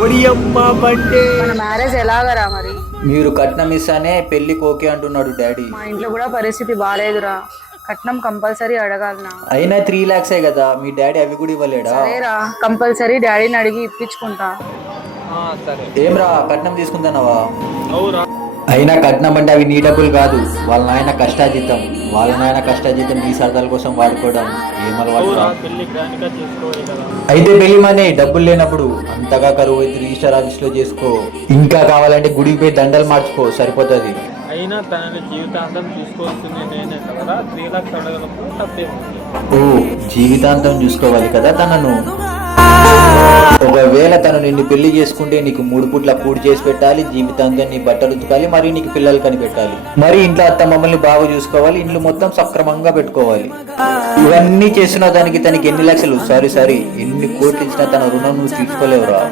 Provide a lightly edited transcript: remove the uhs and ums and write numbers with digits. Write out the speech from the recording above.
మన మ్యారేజ్ ఎలాగరా మరి? మీరు కట్నం ఇస్తానే పెళ్లి కోకే అంటున్నాడు డాడీ. మా ఇంట్లో కూడా పరిస్థితి బాగాలేదురా. కట్నం కంపల్సరీ అడగాలనా? అయినా 3 lakhs కదా, మీ డాడీ అవి కూడా ఇవ్వలేడా? సరేరా, కంపల్సరీ డాడీని అడిగి ఇప్పించుకుంటా. ఏమ్రా కట్నం తీసుకుంటున్నావా? అయినా కట్నం అంటే అవి నీ డబ్బులు కాదు, వాళ్ళ నాయన కష్టాజీతం. వాళ్ళ నాయన కష్టాజీతం నీ సరదాల కోసం వాడుకోవడం ఏమలవాడు. అయితే పెళ్లి మనే డబ్బులు లేనప్పుడు అంతగా కరువు అయితే రిజిస్టర్ ఆఫీస్ లో చేసుకో. ఇంకా కావాలంటే గుడికి పోయి దండలు మార్చుకో, సరిపోతుంది. అయినా తనని జీవితాంతం చూసుకోవాల్సింది నేనే కదా, 3 lakhs అడగనప్పుడు తప్పేముంది? ఓ జీవితాంతం చూసుకోవాలి కదా తనను. ఒకవేళ తను నిన్ను పెళ్లి చేసుకుంటే నీకు 3 పూట్ల కూడి చేసి పెట్టాలి, జీవితాంతం నీ బట్టలు ఉతకాలి, మరి నీకు పిల్లలు కనిపెట్టాలి, మరి ఇంట్లో అత్త మమ్మల్ని బాగా చూసుకోవాలి, ఇంట్లో మొత్తం సక్రమంగా పెట్టుకోవాలి. ఇవన్నీ చేసిన దానికి తనకి ఎన్ని లక్షలు, సారీ ఎన్ని కోట్లు ఇచ్చినా తన రుణం నువ్వు తీర్చుకోలేవురా.